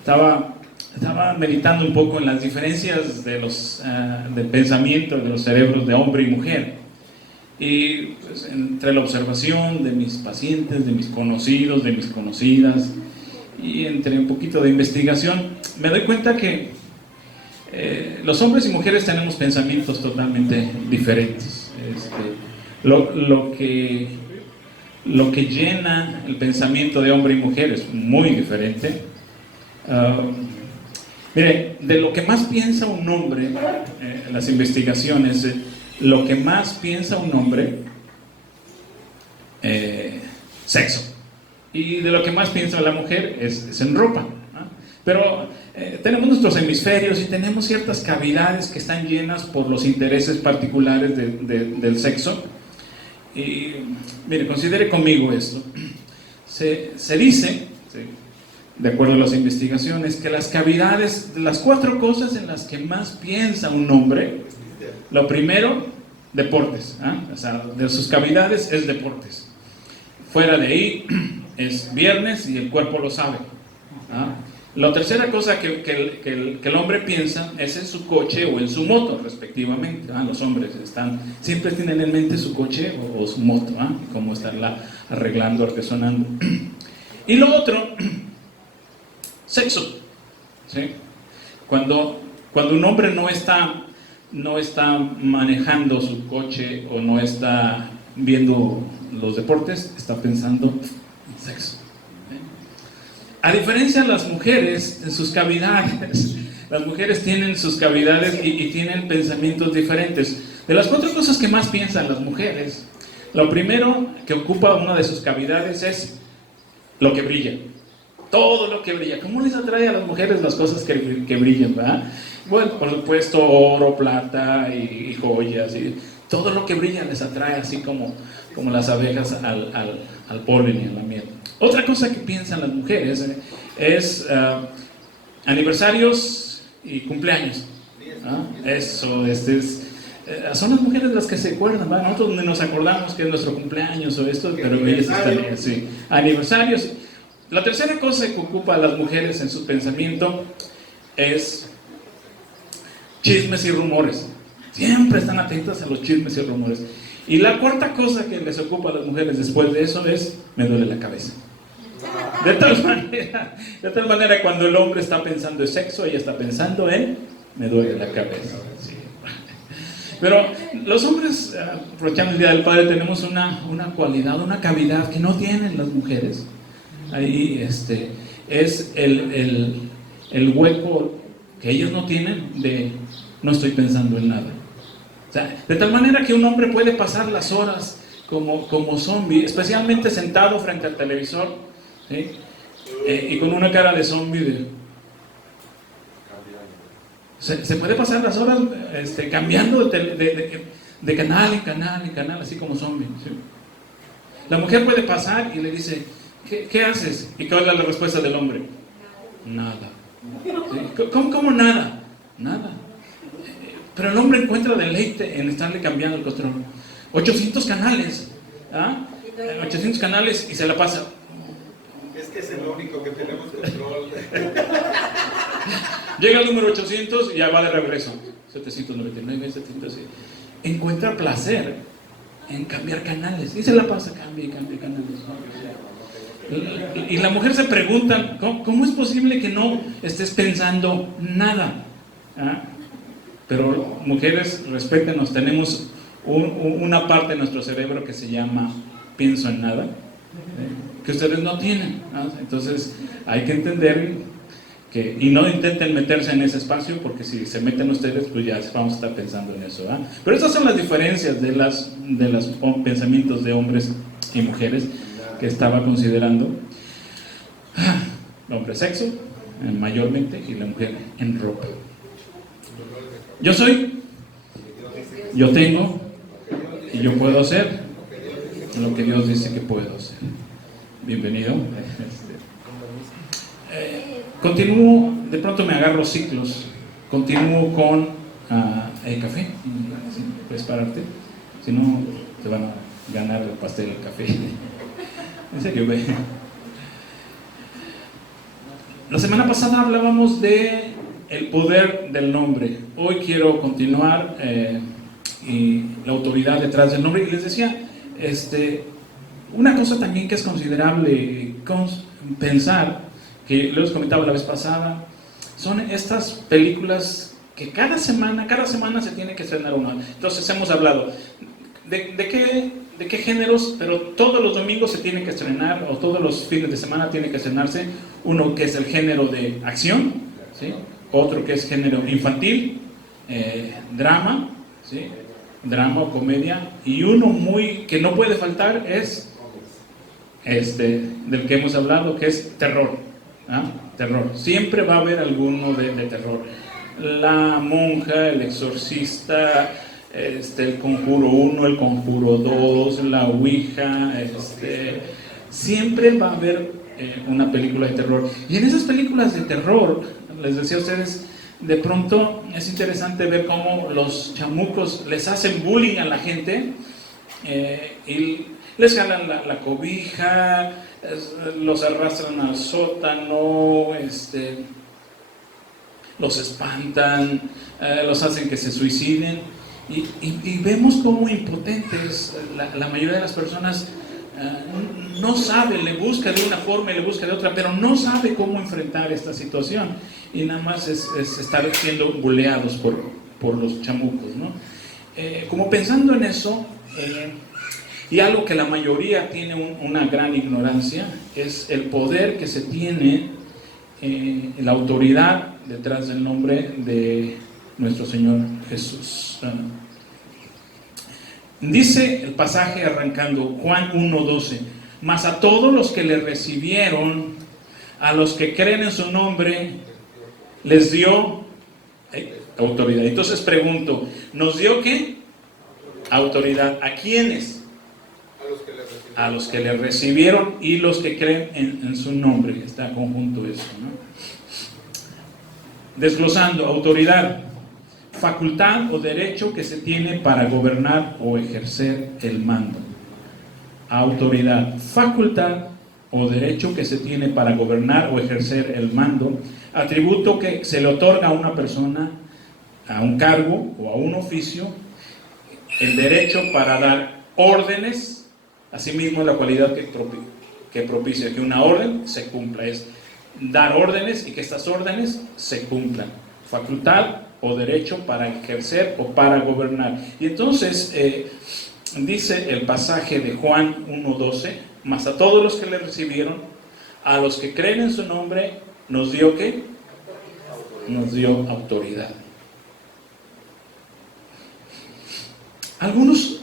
estaba meditando un poco en las diferencias del pensamiento de los cerebros de hombre y mujer. Y pues, entre la observación de mis pacientes, de mis conocidos, de mis conocidas, y entre un poquito de investigación, me doy cuenta que los hombres y mujeres tenemos pensamientos totalmente diferentes. Lo que llena el pensamiento de hombre y mujer es muy diferente. Mire, de lo que más piensa un hombre, en las investigaciones, lo que más piensa un hombre, sexo. Y de lo que más piensa la mujer es en ropa, ¿no? Pero tenemos nuestros hemisferios y tenemos ciertas cavidades que están llenas por los intereses particulares del sexo. Y mire, considere conmigo esto. Se dice, ¿sí?, de acuerdo a las investigaciones, que las cavidades, las 4 cosas en las que más piensa un hombre, lo primero, deportes, ¿eh? O sea, de sus cavidades es deportes. Fuera de ahí es viernes y el cuerpo lo sabe, ¿ah? La tercera cosa que el hombre piensa es en su coche o en su moto, respectivamente, ¿ah? Los hombres siempre tienen en mente su coche o su moto, ¿ah? Cómo estarla arreglando, artesonando. Y lo otro, sexo, ¿sí? Cuando un hombre no está manejando su coche o no está viendo los deportes, está pensando en sexo. A diferencia de las mujeres, en sus cavidades, las mujeres tienen sus cavidades y tienen pensamientos diferentes. De las 4 cosas que más piensan las mujeres, lo primero que ocupa una de sus cavidades es lo que brilla. Todo lo que brilla. ¿Cómo les atrae a las mujeres las cosas que brillan, verdad? Bueno, por supuesto, oro, plata y joyas. Y todo lo que brilla les atrae, así como las abejas al polen y a la miel. Otra cosa que piensan las mujeres es aniversarios y cumpleaños. Eso, son las mujeres las que se acuerdan, ¿verdad? Nosotros nos acordamos que es nuestro cumpleaños o esto, pero ellas están, sí, aniversarios. La tercera cosa que ocupa a las mujeres en su pensamiento es chismes y rumores. Siempre están atentas a los chismes y rumores. Y la cuarta cosa que les ocupa a las mujeres después de eso es: me duele la cabeza. De tal manera, cuando el hombre está pensando en sexo, ella está pensando en me duele la cabeza. Sí. Pero los hombres, aprovechando el Día del Padre, tenemos una cualidad, una cavidad que no tienen las mujeres. Ahí es el hueco que ellos no tienen de no estoy pensando en nada. O sea, de tal manera que un hombre puede pasar las horas como zombie, especialmente sentado frente al televisor, ¿sí? Y con una cara de zombie. Se puede pasar las horas cambiando de canal en canal en canal, así como zombie, ¿sí? La mujer puede pasar y le dice: ¿Qué haces? ¿Y cuál es la respuesta del hombre? Nada. ¿Sí? ¿Cómo nada? Nada. Pero el hombre encuentra deleite en estarle cambiando el control. 800 canales, ¿ah? 800 canales y se la pasa. Es que es el único que tenemos control. Llega el número 800 y ya va de regreso. 799, 700. Encuentra placer en cambiar canales y se la pasa, cambia canales. Y la mujer se pregunta: ¿cómo es posible que no estés pensando nada? ¿Ah? Pero mujeres, respétenos, tenemos una parte de nuestro cerebro que se llama pienso en nada, que ustedes no tienen, ¿no? Entonces hay que entender y no intenten meterse en ese espacio, porque si se meten ustedes, pues ya vamos a estar pensando en eso, ¿eh? Pero estas son las diferencias de los pensamientos de hombres y mujeres que estaba considerando. El hombre sexo, mayormente, y la mujer en ropa. Yo soy, yo tengo, y yo puedo hacer lo que Dios dice que puedo hacer. Bienvenido. Continúo, de pronto me agarro ciclos. Continúo con el café. ¿Sí? ¿Puedes pararte? Si no, te van a ganar el pastel del café. En serio, ve. La semana pasada hablábamos de el poder del nombre. Hoy quiero continuar y la autoridad detrás del nombre. Y les decía, una cosa también que es considerable pensar, que les comentaba la vez pasada, son estas películas que cada semana se tiene que estrenar una. Entonces hemos hablado de qué géneros, pero todos los domingos se tiene que estrenar, o todos los fines de semana tiene que estrenarse uno que es el género de acción, ¿sí? Otro que es género infantil, drama, ¿sí? Drama o comedia, y uno que no puede faltar es del que hemos hablado, que es terror, ¿ah? Terror. Siempre va a haber alguno de terror. La monja, el exorcista, el Conjuro 1, el Conjuro 2, la Ouija, siempre va a haber una película de terror. Y en esas películas de terror, les decía a ustedes, de pronto es interesante ver cómo los chamucos les hacen bullying a la gente y les jalan la cobija, los arrastran al sótano, los espantan, los hacen que se suiciden. Y vemos cómo impotentes la mayoría de las personas no sabe, le busca de una forma y le busca de otra, pero no sabe cómo enfrentar esta situación, y nada más es estar siendo buleados por los chamucos, ¿no? Como pensando en eso, y algo que la mayoría tiene una gran ignorancia, es el poder que se tiene, la autoridad detrás del nombre de nuestro Señor Jesús. Dice el pasaje arrancando, Juan 1:12, mas a todos los que le recibieron, a los que creen en su nombre, les dio autoridad. Entonces pregunto, ¿nos dio qué? Autoridad. ¿A quiénes? A los que le recibieron y los que creen en su nombre. Está conjunto eso, ¿no? Desglosando, autoridad, facultad o derecho que se tiene para gobernar o ejercer el mando. Autoridad, facultad o derecho que se tiene para gobernar o ejercer el mando. Atributo que se le otorga a una persona, a un cargo o a un oficio, el derecho para dar órdenes. Asimismo, la cualidad que propicia que una orden se cumpla, es dar órdenes y que estas órdenes se cumplan. Facultad o derecho para ejercer o para gobernar. Y entonces dice el pasaje de Juan 1:12, mas a todos los que le recibieron, a los que creen en su nombre, nos dio ¿qué? Nos dio autoridad. Algunos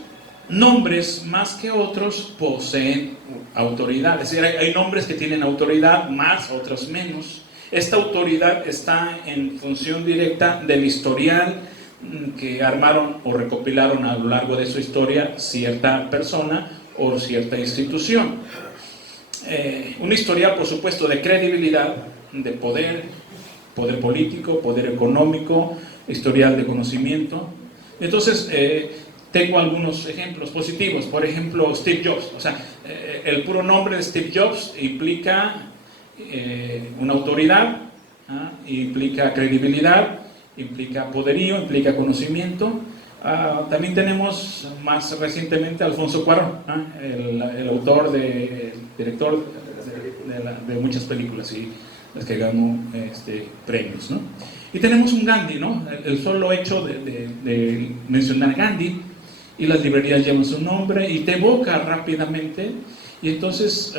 nombres más que otros poseen autoridad, es decir, hay nombres que tienen autoridad más, otros menos. Esta autoridad está en función directa del historial que armaron o recopilaron a lo largo de su historia cierta persona o cierta institución. Un historial, por supuesto, de credibilidad, de poder político, poder económico, historial de conocimiento. Entonces, tengo algunos ejemplos positivos. Por ejemplo, Steve Jobs. O sea, el puro nombre de Steve Jobs implica una autoridad, implica credibilidad, implica poderío, implica conocimiento. También tenemos más recientemente a Alfonso Cuarón, el autor, director de muchas películas y las que ganó premios, ¿no? Y tenemos un Gandhi, ¿no? El solo hecho de mencionar Gandhi y las librerías llevan su nombre y te evoca rápidamente, y entonces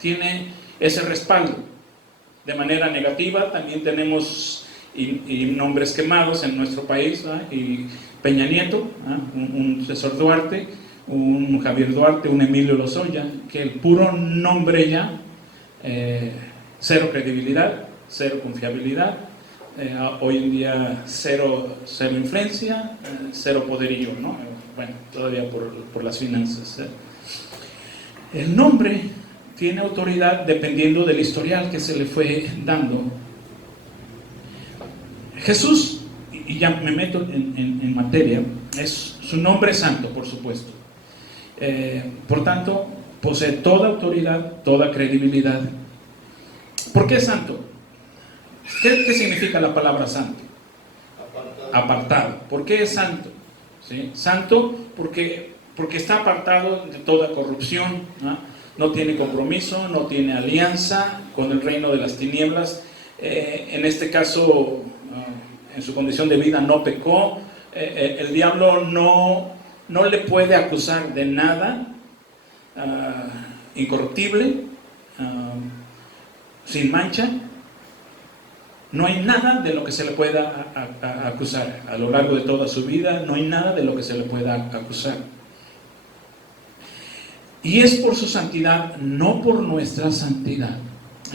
tiene ese respaldo. De manera negativa también tenemos y nombres quemados en nuestro país, y Peña Nieto, un César Duarte, un Javier Duarte, un Emilio Lozoya, que el puro nombre ya, cero credibilidad, cero confiabilidad, hoy en día cero influencia, cero poderío, ¿no? Bueno, todavía por las finanzas. El nombre tiene autoridad dependiendo del historial que se le fue dando. Jesús, y ya me meto en materia, es su nombre santo, por supuesto. Por tanto, posee toda autoridad, toda credibilidad. ¿Por qué es santo? ¿Qué significa la palabra santo? Apartado. ¿Por qué es santo? ¿Sí? Santo porque está apartado de toda corrupción, ¿no? No tiene compromiso, no tiene alianza con el reino de las tinieblas. En este caso, en su condición de vida no pecó. El diablo no le puede acusar de nada. Incorruptible, sin mancha. No hay nada de lo que se le pueda acusar. A lo largo de toda su vida no hay nada de lo que se le pueda acusar. Y es por su santidad, no por nuestra santidad.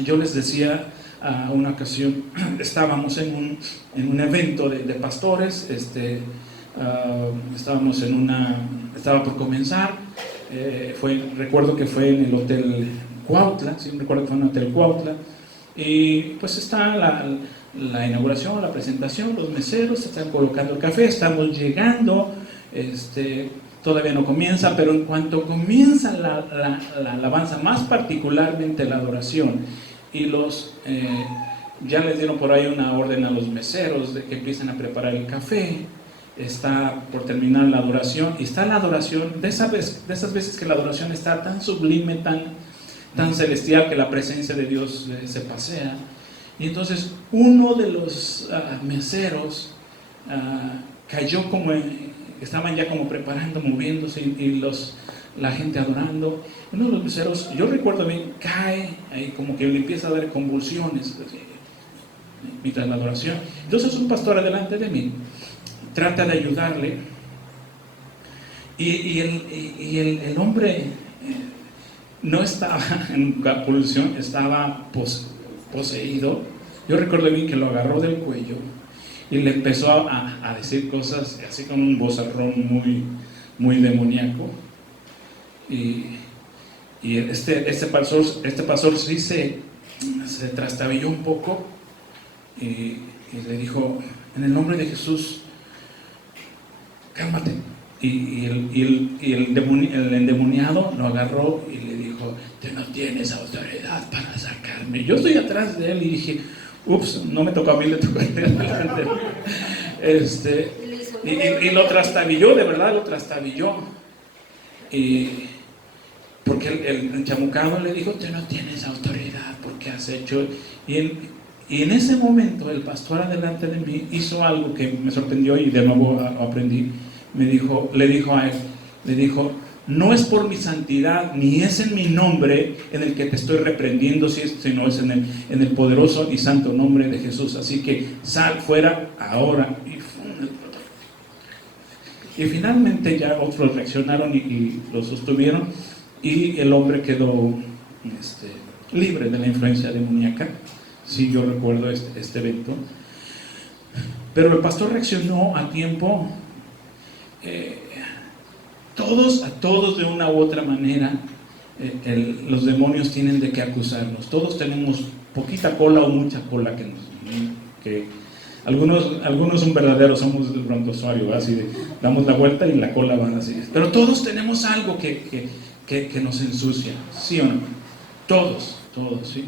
Yo les decía a una ocasión, estábamos en un evento de pastores, estábamos estaba por comenzar, recuerdo que fue en el Hotel Cuautla, sí, recuerdo que fue en el Hotel Cuautla, y pues está la inauguración, la presentación, los meseros están colocando el café, estamos llegando, todavía no comienza, pero en cuanto comienza la alabanza, más particularmente la adoración, y ya les dieron por ahí una orden a los meseros de que empiecen a preparar el café. Está por terminar la adoración, y está la adoración, de esas veces que la adoración está tan sublime, tan celestial, que la presencia de Dios se pasea. Y entonces uno de los meseros cayó estaban ya como preparando, moviéndose, y la gente adorando. Uno de los meseros, yo recuerdo bien, cae ahí como que le empieza a dar convulsiones mientras la adoración. Entonces un pastor adelante de mí trata de ayudarle, y el hombre no estaba en convulsión, estaba poseído. Yo recuerdo bien que lo agarró del cuello y le empezó a decir cosas así con un vozarrón muy, muy demoníaco. Y este pastor sí se trastabilló un poco, y le dijo: en el nombre de Jesús, cálmate. Y el endemoniado lo agarró y le dijo: tú no tienes autoridad para sacarme. Yo estoy atrás de él y dije: ups, no me tocó a mí, le tocó a él. Y lo trastabilló, de verdad lo trastabilló. Porque el chamucado le dijo: tú no tienes autoridad porque has hecho. Y en ese momento el pastor adelante de mí hizo algo que me sorprendió, y de nuevo aprendí. Le dijo a él, no es por mi santidad, ni es en mi nombre en el que te estoy reprendiendo, sino es en el poderoso y santo nombre de Jesús. Así que sal fuera ahora. Y finalmente ya otros reaccionaron y lo sostuvieron, y el hombre quedó libre de la influencia demoníaca. Sí, yo recuerdo este evento. Pero el pastor reaccionó a tiempo. A todos de una u otra manera, los demonios tienen de qué acusarnos. Todos tenemos poquita cola o mucha cola que algunos son verdaderos, somos del brontosaurio, así damos la vuelta y la cola va así. Pero todos tenemos algo que nos ensucia, ¿sí o no? Todos, ¿sí?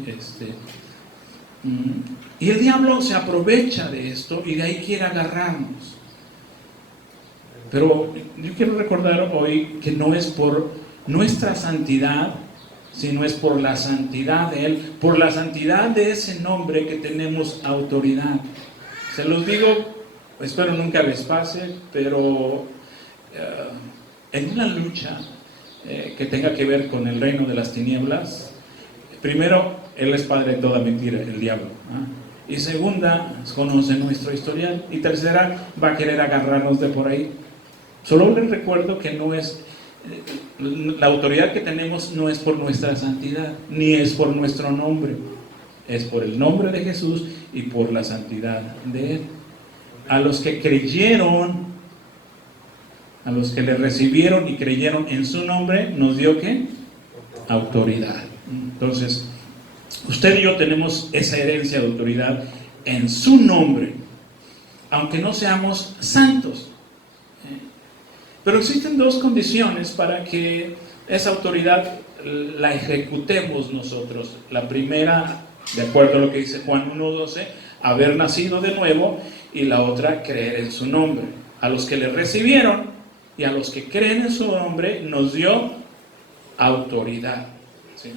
Y el diablo se aprovecha de esto y de ahí quiere agarrarnos. Pero yo quiero recordar hoy que no es por nuestra santidad, sino es por la santidad de Él, por la santidad de ese nombre que tenemos autoridad. Se los digo, espero nunca les pase, pero en una lucha que tenga que ver con el reino de las tinieblas, primero, Él es padre de toda mentira, el diablo, y segunda, conoce nuestro historial, y tercera, va a querer agarrarnos de por ahí. Solo les recuerdo que no es la autoridad que tenemos, no es por nuestra santidad, ni es por nuestro nombre, es por el nombre de Jesús y por la santidad de Él. A los que creyeron, a los que le recibieron y creyeron en su nombre, nos dio ¿qué? Autoridad. Entonces, usted y yo tenemos esa herencia de autoridad en su nombre, aunque no seamos santos. Pero existen dos condiciones para que esa autoridad la ejecutemos nosotros. La primera, de acuerdo a lo que dice Juan 1:12, haber nacido de nuevo, y la otra, creer en su nombre. A los que le recibieron y a los que creen en su nombre nos dio autoridad. ¿Sí?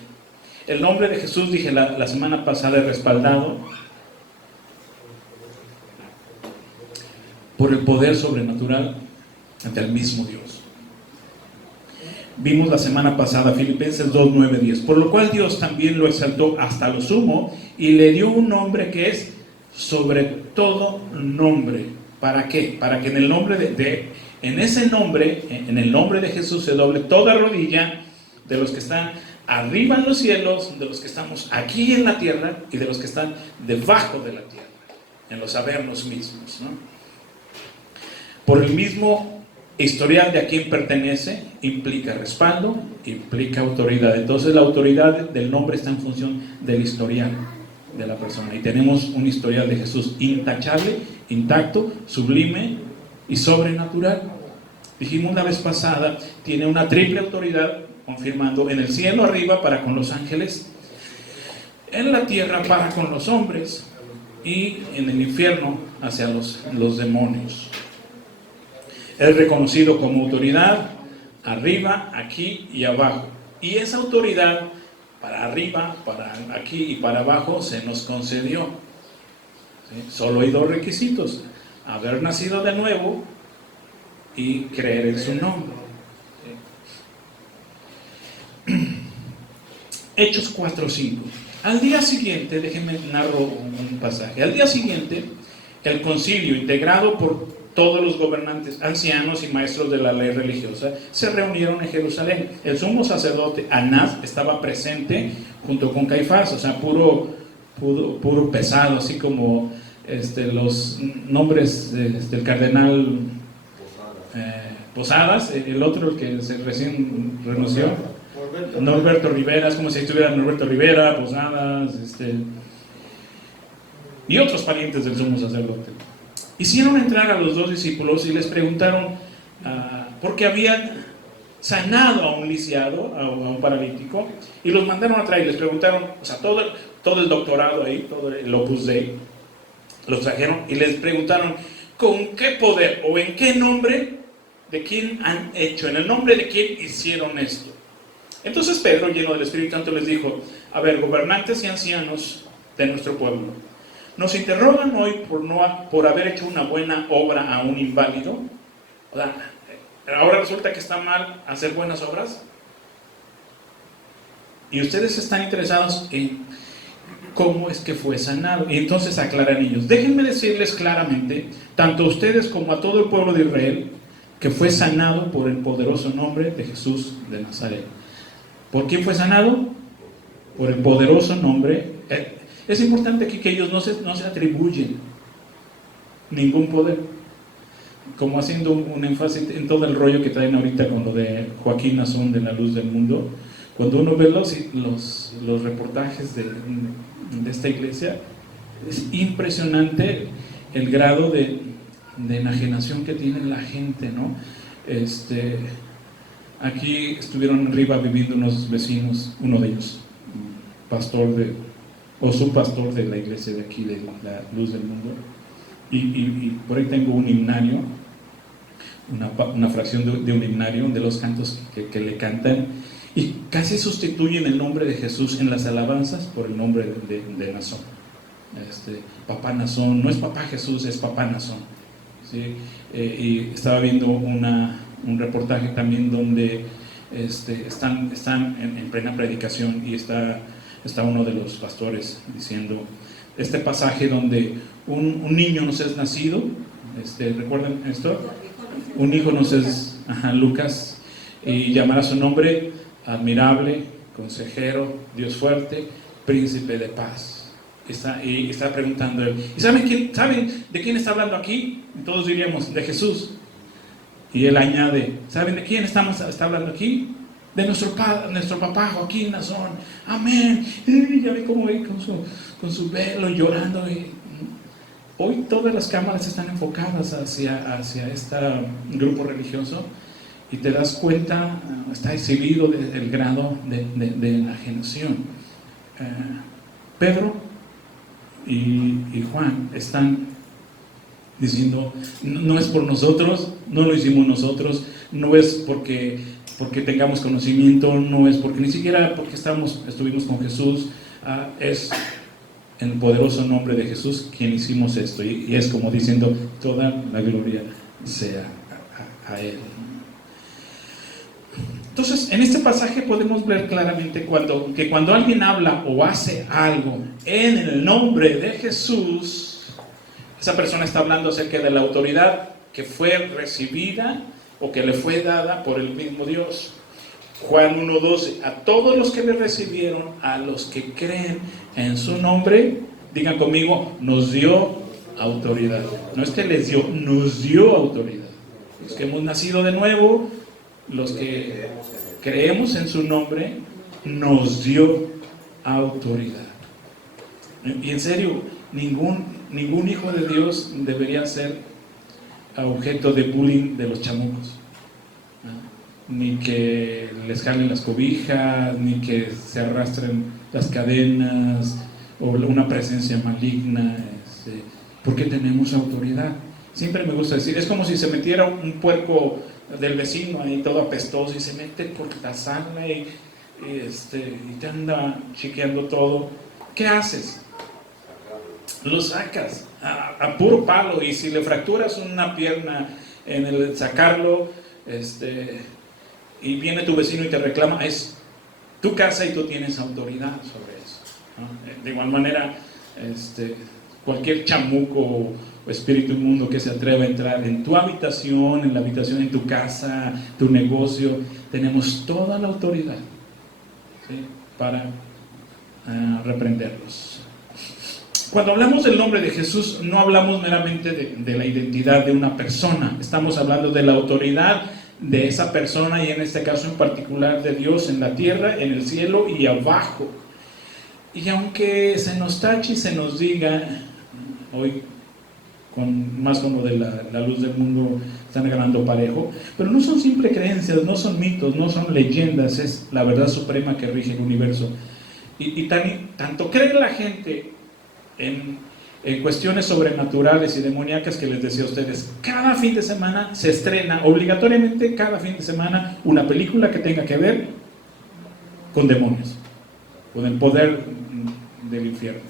El nombre de Jesús, dije la semana pasada, es respaldado por el poder sobrenatural del mismo Dios. Vimos la semana pasada Filipenses 2, 9, 10. Por lo cual Dios también lo exaltó hasta lo sumo y le dio un nombre que es sobre todo nombre. ¿Para qué? Para que en el nombre en ese nombre, en el nombre de Jesús, se doble toda rodilla de los que están arriba en los cielos, de los que estamos aquí en la tierra y de los que están debajo de la tierra, en los avernos mismos, ¿no? Por el mismo historial de a quién pertenece, implica respaldo, implica autoridad. Entonces la autoridad del nombre está en función del historial de la persona. Y tenemos un historial de Jesús intachable, intacto, sublime y sobrenatural. Dijimos la vez pasada, tiene una triple autoridad, confirmando en el cielo arriba para con los ángeles, en la tierra para con los hombres y en el infierno hacia los demonios. Es reconocido como autoridad arriba, aquí y abajo. Y esa autoridad para arriba, para aquí y para abajo se nos concedió. ¿Sí? Solo hay dos requisitos: haber nacido de nuevo y creer en su nombre. ¿Sí? Hechos 4:5. Al día siguiente, déjenme narro un pasaje. Al día siguiente, el concilio, integrado por todos los gobernantes, ancianos y maestros de la ley religiosa, se reunieron en Jerusalén. El sumo sacerdote Anás estaba presente junto con Caifás, o sea, puro pesado, así como los nombres del cardenal Posadas, el otro, el que recién renunció, Norberto Rivera, es como si estuviera Norberto Rivera, Posadas, y otros parientes del sumo sacerdote. Hicieron entrar a los dos discípulos y les preguntaron por qué habían sanado a un lisiado, a un paralítico, y los mandaron a traer. Les preguntaron, o sea, todo el doctorado ahí, todo el Opus Dei, los trajeron y les preguntaron con qué poder o en qué nombre de quién han hecho, en el nombre de quién hicieron esto. Entonces Pedro, lleno del Espíritu Santo, les dijo: a ver, gobernantes y ancianos de nuestro pueblo, ¿nos interrogan hoy por haber hecho una buena obra a un inválido? O sea, ¿ahora resulta que está mal hacer buenas obras? Y ustedes están interesados en cómo es que fue sanado. Y entonces aclaran ellos: déjenme decirles claramente, tanto a ustedes como a todo el pueblo de Israel, que fue sanado por el poderoso nombre de Jesús de Nazaret. ¿Por quién fue sanado? Por el poderoso nombre. Es importante aquí que ellos no se atribuyen ningún poder, como haciendo un énfasis en todo el rollo que traen ahorita con lo de Joaquín Nazón de La Luz del Mundo. Cuando uno ve los reportajes de esta iglesia, es impresionante el grado de enajenación que tiene la gente, ¿no? Aquí estuvieron arriba viviendo unos vecinos, uno de ellos, subpastor de la iglesia de aquí, de La Luz del Mundo, y por ahí tengo un himnario, una fracción de un himnario de los cantos que le cantan, y casi sustituyen el nombre de Jesús en las alabanzas por el nombre de Nazón. Papá Nazón, no es Papá Jesús, es Papá Nazón, ¿sí? Y estaba viendo un reportaje también donde están en plena predicación y está uno de los pastores diciendo este pasaje donde un niño nos es nacido, ¿recuerdan esto? Un hijo nos es, Lucas, y llamará su nombre admirable, consejero, Dios fuerte, príncipe de paz. Y está preguntando él, ¿y saben de quién está hablando aquí? Y todos diríamos, de Jesús. Y él añade, ¿saben de quién está hablando aquí? De nuestro papá Joaquín Nazón. Amén. Y ya ve cómo ve con su velo llorando. Hoy todas las cámaras están enfocadas hacia este grupo religioso, y te das cuenta, está exhibido el grado de enajenación. Pedro y Juan están diciendo, no es por nosotros, no lo hicimos nosotros, no es porque tengamos conocimiento, no es porque ni siquiera porque estuvimos con Jesús, es en el poderoso nombre de Jesús quien hicimos esto, y es como diciendo, toda la gloria sea a Él. Entonces, en este pasaje podemos ver claramente que cuando alguien habla o hace algo en el nombre de Jesús, esa persona está hablando acerca de la autoridad que fue recibida o que le fue dada por el mismo Dios. Juan 1:12, a todos los que le recibieron, a los que creen en su nombre, digan conmigo, nos dio autoridad. No es que les dio, nos dio autoridad. Los que hemos nacido de nuevo, los que creemos en su nombre, nos dio autoridad. Y en serio, ningún hijo de Dios debería ser objeto de bullying de los chamucos, ni que les jalen las cobijas, ni que se arrastren las cadenas, o una presencia maligna, porque tenemos autoridad. Siempre me gusta decir, es como si se metiera un puerco del vecino ahí todo apestoso y se mete por la sala y te anda chiqueando todo. ¿Qué haces? Lo sacas a puro palo, y si le fracturas una pierna en el sacarlo, y viene tu vecino y te reclama, es tu casa y tú tienes autoridad sobre eso, ¿no? De igual manera, cualquier chamuco o espíritu inmundo que se atreva a entrar en tu habitación, en la habitación, en tu casa, tu negocio, tenemos toda la autoridad, ¿sí?, para reprenderlos. Cuando hablamos del nombre de Jesús, no hablamos meramente de la identidad de una persona, estamos hablando de la autoridad de esa persona, y en este caso en particular de Dios en la tierra, en el cielo y abajo. Y aunque se nos tache y se nos diga, hoy más como de la luz del mundo están ganando parejo, pero no son simples creencias, no son mitos, no son leyendas, es la verdad suprema que rige el universo. Y tanto cree la gente en cuestiones sobrenaturales y demoníacas, que les decía a ustedes, cada fin de semana se estrena, obligatoriamente cada fin de semana, una película que tenga que ver con demonios, con el poder del infierno.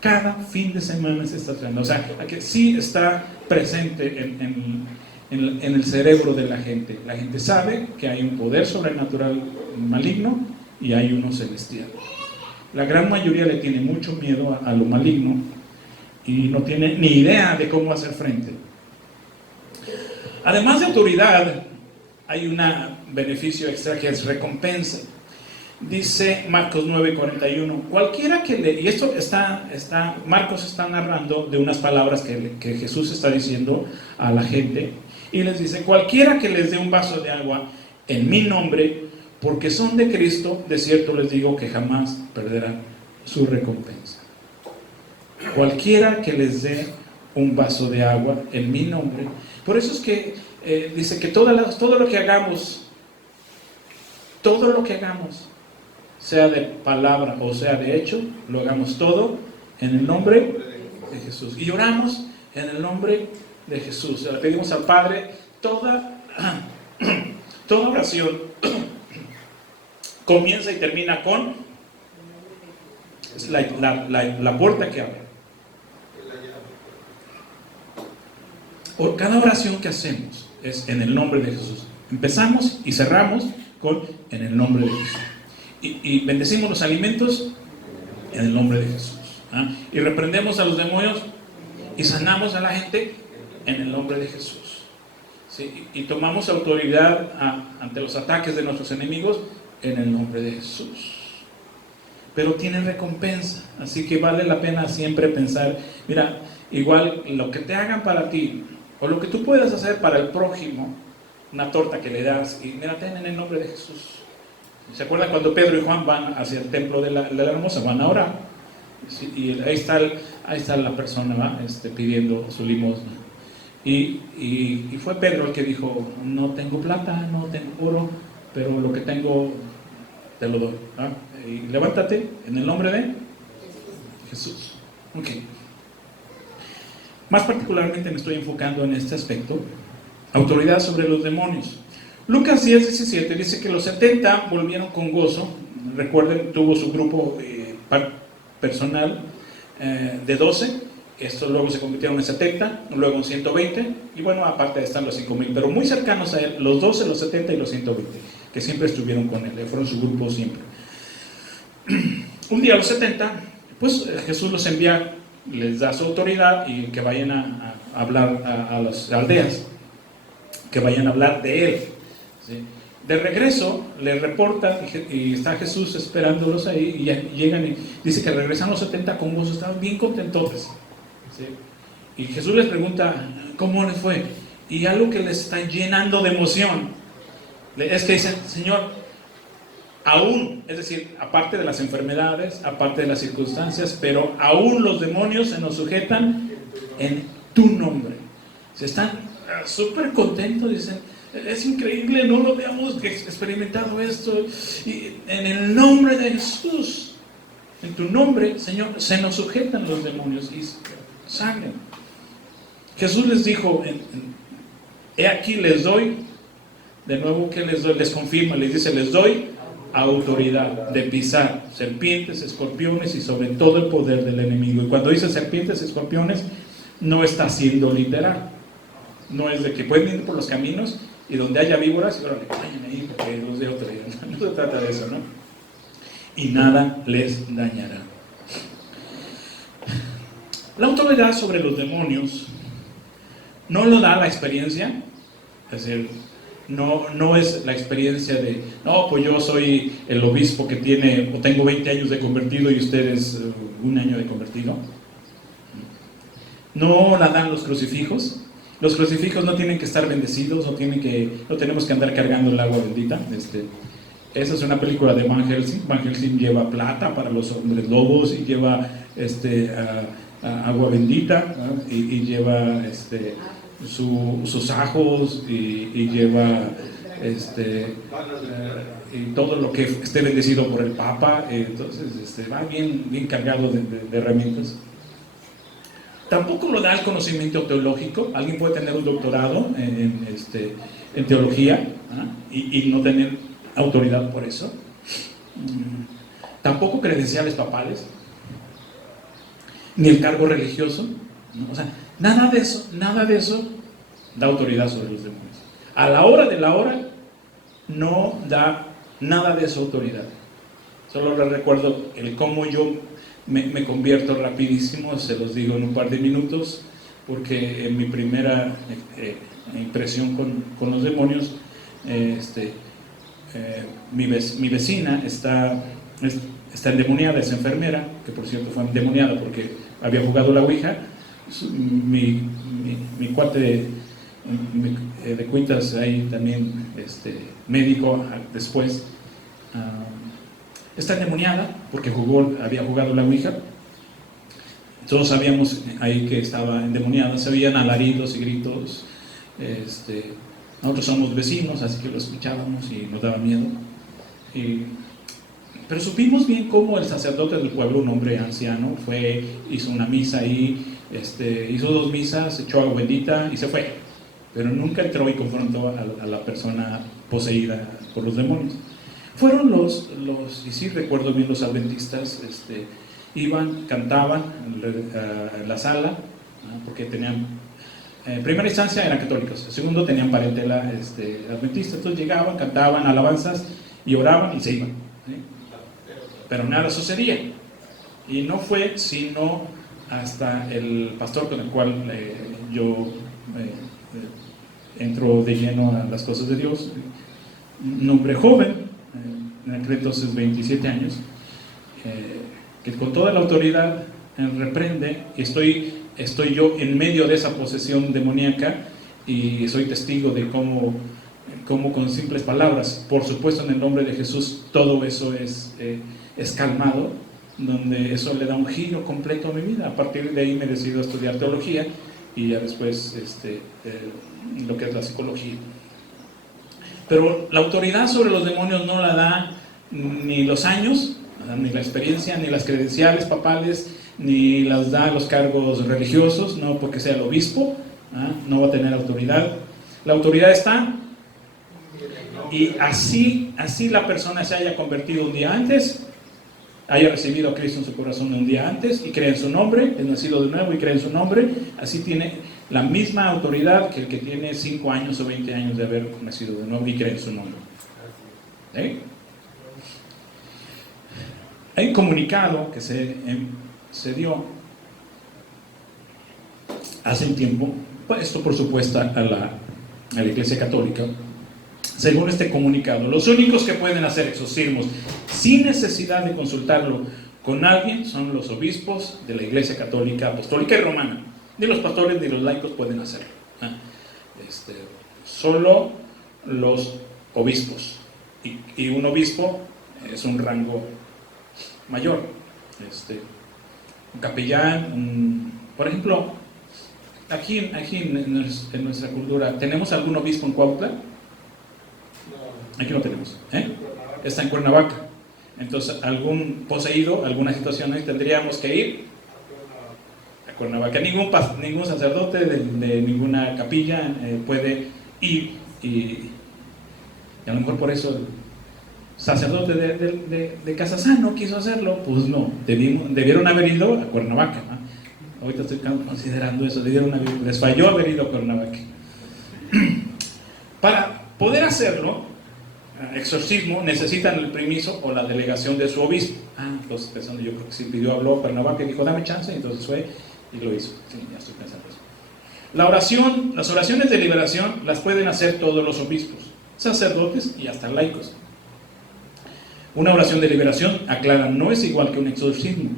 Cada fin de semana se está estrenando, o sea, que sí está presente en el cerebro de la gente. La gente sabe que hay un poder sobrenatural maligno y hay uno celestial. La gran mayoría le tiene mucho miedo a lo maligno y no tiene ni idea de cómo hacer frente. Además de autoridad, hay un beneficio extra que es recompensa. Dice Marcos 9:41, cualquiera que y esto Marcos está narrando de unas palabras que Jesús está diciendo a la gente, y les dice, cualquiera que les dé un vaso de agua en mi nombre, porque son de Cristo, de cierto les digo que jamás perderán su recompensa. Cualquiera que les dé un vaso de agua en mi nombre. Por eso es que dice que todo lo que hagamos, sea de palabra o sea de hecho, lo hagamos todo en el nombre de Jesús. Y oramos en el nombre de Jesús. Le pedimos al Padre, toda oración comienza y termina con la puerta que abre. Cada oración que hacemos es en el nombre de Jesús. Empezamos y cerramos con en el nombre de Jesús. Y bendecimos los alimentos en el nombre de Jesús. Y reprendemos a los demonios y sanamos a la gente en el nombre de Jesús. ¿Sí? Y tomamos autoridad ante los ataques de nuestros enemigos en el nombre de Jesús. Pero tiene recompensa, así que vale la pena siempre pensar, mira, igual lo que te hagan para ti, o lo que tú puedas hacer para el prójimo, una torta que le das, y mira, ten en el nombre de Jesús. ¿Se acuerdan cuando Pedro y Juan van hacia el templo de la hermosa? Van a orar, y ahí está la persona, ¿va? Pidiendo su limosna. Y fue Pedro el que dijo, no tengo plata, no tengo oro, pero lo que tengo te lo doy. Y levántate en el nombre de Jesús. Ok. Más particularmente me estoy enfocando en este aspecto: autoridad sobre los demonios. Lucas 10:17 dice que los 70 volvieron con gozo. Recuerden, tuvo su grupo personal de 12. Estos luego se convirtieron en 70, luego en 120, y bueno, aparte están los 5,000, pero muy cercanos a él, los 12, los 70 y los 120, que siempre estuvieron con él, fueron su grupo siempre. Un día los 70, pues Jesús los envía, les da su autoridad y que vayan a hablar a las aldeas, que vayan a hablar de él, ¿sí? De regreso les reportan y está Jesús esperándolos ahí, y llegan y dice que regresan los 70 con gozo, estaban bien contentotes, ¿sí? Y Jesús les pregunta cómo les fue, y algo que les está llenando de emoción es que dicen: Señor, aún, es decir, aparte de las enfermedades, aparte de las circunstancias, pero aún los demonios se nos sujetan en tu nombre. Se están súper contentos, dicen: es increíble, no lo habíamos experimentado esto, y en el nombre de Jesús, en tu nombre, Señor, se nos sujetan los demonios y sangran. Jesús les dijo: he aquí les doy, de nuevo que les doy, les confirma, les dice: les doy autoridad de pisar serpientes, escorpiones y sobre todo el poder del enemigo. Y cuando dice serpientes, escorpiones, no está siendo literal. No es de que pueden ir por los caminos y donde haya víboras, y ahora le vayan ahí porque los de otro día. No se trata de eso, ¿no? Y nada les dañará. La autoridad sobre los demonios no lo da la experiencia, es decir, no es la experiencia de, no, pues yo soy el obispo que tiene, o tengo 20 años de convertido y ustedes 1 año de convertido. No la dan los crucifijos. Los crucifijos no tienen que estar bendecidos, no tenemos que andar cargando el agua bendita. Esa es una película de Van Helsing. Van Helsing lleva plata para los hombres lobos y lleva agua bendita, ¿no? y lleva sus ajos y lleva y todo lo que esté bendecido por el Papa. Entonces va bien cargado de herramientas. Tampoco lo da el conocimiento teológico. Alguien puede tener un doctorado en teología, ¿eh? y no tener autoridad por eso. Tampoco credenciales papales, ni el cargo religioso, ¿no? O sea, nada de eso da autoridad sobre los demonios. A la hora de la hora no da nada de esa autoridad. Solo les recuerdo el cómo yo me convierto rapidísimo, se los digo en un par de minutos, porque en mi primera impresión con los demonios, mi vecina está endemoniada, es enfermera, que por cierto fue endemoniada porque había jugado la ouija. Mi cuate de cuentas ahí también, médico después, está endemoniada porque había jugado la ouija. Todos sabíamos ahí que estaba endemoniada, se oían alaridos y gritos. Nosotros somos vecinos, así que lo escuchábamos y nos daba miedo. Pero supimos bien cómo el sacerdote del pueblo, un hombre anciano, hizo una misa ahí, hizo 2 misas, echó agua bendita y se fue. Pero nunca entró y confrontó a la persona poseída por los demonios. Fueron y sí recuerdo bien, los adventistas, iban, cantaban en la sala, ¿no? Porque tenían, en primera instancia eran católicos, en segundo tenían parentela adventista, entonces llegaban, cantaban alabanzas y oraban y se iban, ¿sí? Pero nada sucedía. Y no fue sino hasta el pastor con el cual yo entro de lleno a las cosas de Dios, un hombre joven, en aquel entonces 27 años, que con toda la autoridad reprende. Estoy yo en medio de esa posesión demoníaca y soy testigo de cómo con simples palabras, por supuesto en el nombre de Jesús, todo eso es calmado, donde eso le da un giro completo a mi vida. A partir de ahí me decido a estudiar teología y ya después lo que es la psicología. Pero la autoridad sobre los demonios no la da ni los años, ni la experiencia, ni las credenciales papales, ni las da los cargos religiosos, no porque sea el obispo, no va a tener autoridad. La autoridad está, y así la persona se haya convertido un día antes, haya recibido a Cristo en su corazón un día antes y cree en su nombre, es nacido de nuevo y cree en su nombre, así tiene la misma autoridad que el que tiene 5 años o 20 años de haber nacido de nuevo y cree en su nombre. Hay un comunicado que se dio hace un tiempo, esto por supuesto a la Iglesia Católica. Según este comunicado, los únicos que pueden hacer exorcismos sin necesidad de consultarlo con alguien son los obispos de la Iglesia Católica, Apostólica y Romana. Ni los pastores ni los laicos pueden hacerlo. Solo los obispos. Y un obispo es un rango mayor. Un capellán, por ejemplo, aquí en nuestra cultura, ¿tenemos algún obispo en Cuautla? Aquí no tenemos, está en Cuernavaca. Entonces, algún poseído, alguna situación ahí, tendríamos que ir a Cuernavaca. Ningún sacerdote de ninguna capilla puede ir, y a lo mejor por eso el sacerdote de Casasá no quiso hacerlo. Pues no, debieron haber ido a Cuernavaca, ¿no? Ahorita estoy considerando eso, les falló haber ido a Cuernavaca. Para poder hacerlo, exorcismo, necesitan el permiso o la delegación de su obispo. Entonces pensando, yo creo que si pidió, habló a Cuernavaca y dijo, dame chance, y entonces fue y lo hizo. Sí, ya estoy pensando eso. Las oraciones de liberación las pueden hacer todos los obispos, sacerdotes y hasta laicos. Una oración de liberación, aclara, no es igual que un exorcismo.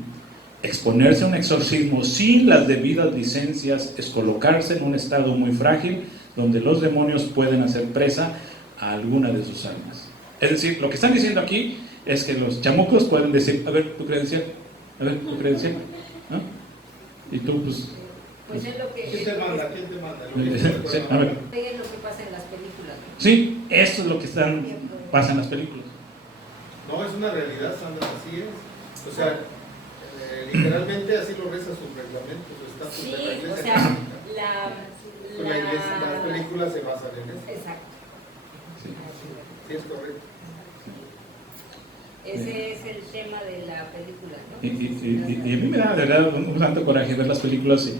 Exponerse a un exorcismo sin las debidas licencias es colocarse en un estado muy frágil donde los demonios pueden hacer presa a alguna de sus almas. Es decir, lo que están diciendo aquí es que los chamucos pueden decir, a ver, tu credencial, ¿no? Y tú, pues es lo que... ¿Quién te manda? Sí, a ver. Es lo que pasa en las películas. Sí, esto es lo que pasa en las películas. No, es una realidad, Sandra, así es. O sea, literalmente así lo reza sus reglamentos, está Sí, la iglesia. o sea, las películas se basan en eso. Exacto. Sí, es correcto. Ese es el tema de la película, ¿no? Y a mí me da de verdad un tanto coraje ver las películas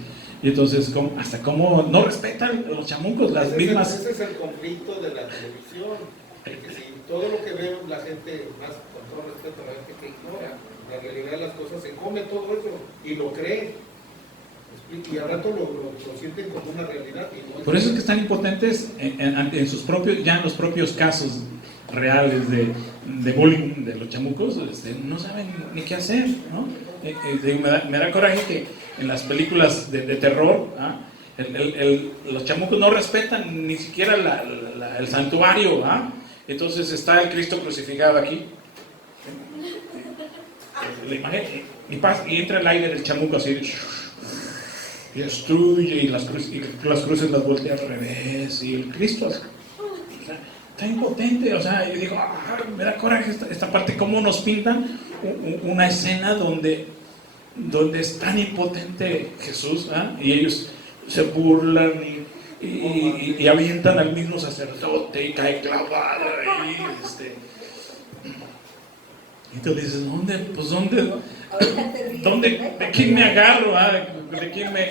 y entonces hasta cómo no respetan los chamucos las mismas. Ese es el conflicto de la televisión. Que si todo lo que veo la gente, más con todo respeto, la gente que ignora la realidad de las cosas, se come todo eso y lo cree. Y al rato lo sienten como una realidad. Y no. Por eso es que están impotentes en sus propios, ya en los propios casos reales de bullying de los chamucos, no saben ni qué hacer, ¿no? Me da coraje que en las películas de terror, los chamucos no respetan ni siquiera el santuario, entonces está el Cristo crucificado aquí, la imagen, y entra el aire del chamuco así, y destruye, y las cruces las voltea al revés, y el Cristo está impotente. O sea, yo digo, me da coraje esta parte, cómo nos pintan una escena donde es tan impotente Jesús, y ellos se burlan y avientan al mismo sacerdote y cae clavado ahí, y tú dices, ¿de quién me agarro? ¿De quién me...?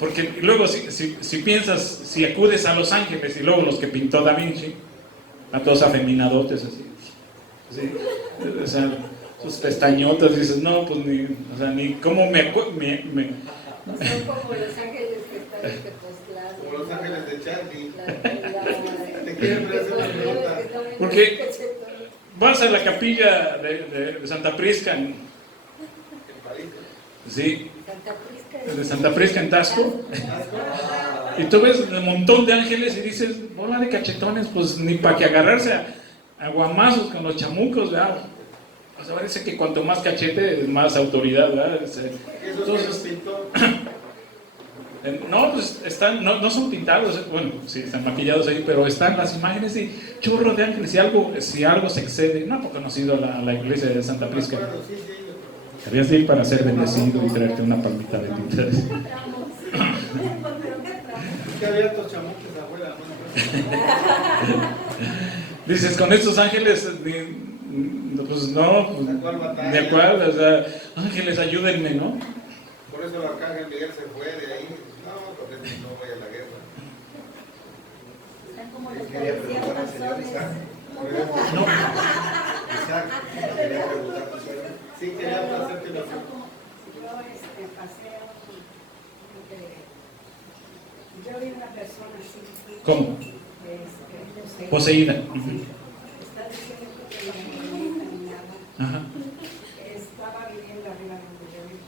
Porque luego si piensas, si acudes a Los Ángeles y luego los que pintó Da Vinci, a todos afeminadotes así, ¿sí? O sea, sus pestañotas, dices, no, pues ni cómo me Son como Los Ángeles que están en Tepoztlán. Como Los Ángeles de Charlie. Te quieren hacer una pregunta. Porque vas a la capilla de Santa Prisca en París. Sí, Santa Prisca. de Santa Prisca en Tasco, y tú ves un montón de ángeles y dices, bola de cachetones, pues ni para que agarrarse a guamazos con los chamucos, ¿verdad? O sea, parece que cuanto más cachete, más autoridad, ¿verdad? Entonces, no, pues no son pintados, bueno, sí, están maquillados ahí, pero están las imágenes y chorro de ángeles. Si algo se excede, no, porque no ha sido la iglesia de Santa Prisca. Deberías de ir para ser bendecido y traerte una palmita bendita. ¿Qué había estos chamuques, abuela? Dices, con estos ángeles, pues no, pues, ¿de cuál? O sea, ángeles, ayúdenme, ¿no? Por eso el arcángel Miguel se fue de ahí. No, porque no voy a la guerra. Están como los Quería policías preguntar al señor masones. Isaac. No. Isaac, quería preguntarte, señor. Sí, quería hacerte una Yo pasé yo vi una persona así. ¿Cómo? Poseída. Poseída. Está diciendo que la mujer caminaba. Ajá. Estaba viviendo arriba donde yo vivo.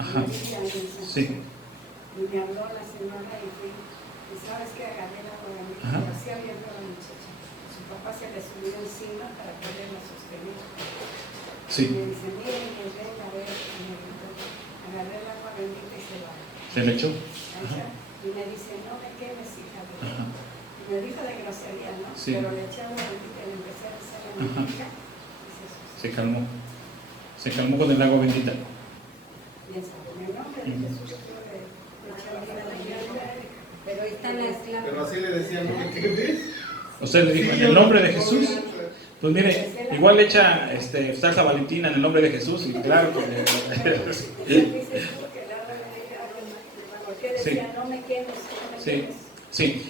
Ajá. Yo vivía en San Sí. Y me habló la señora y fui. Y sabes que agarré la bonita, Ajá. pero así abierto a la muchacha. Su papá se le subió encima para poderla sostener. Sí. Y me dice, miren, ven a ver, señorita. Agarré el agua bendita y se va. ¿Se le echó? Y me dice, no me quemes, hija. Ajá. Y me dijo de grosería, ¿no? Sí. Pero le eché agua bendita y le empecé a hacer la Ajá. bendita. Y Se calmó. Se calmó con el agua bendita. piensa, en el nombre de Jesús, yo le eché agua bendita. Pero ahí están las claves. Pero así le decían, ¿no? ¿Qué ves? Usted le dijo, en el nombre de Jesús. Pues mire, igual le echa salsa valentina en el nombre de Jesús y claro que... Dices tú que el agua bendita, porque decía, no me quemes, no me Sí, quemes. sí.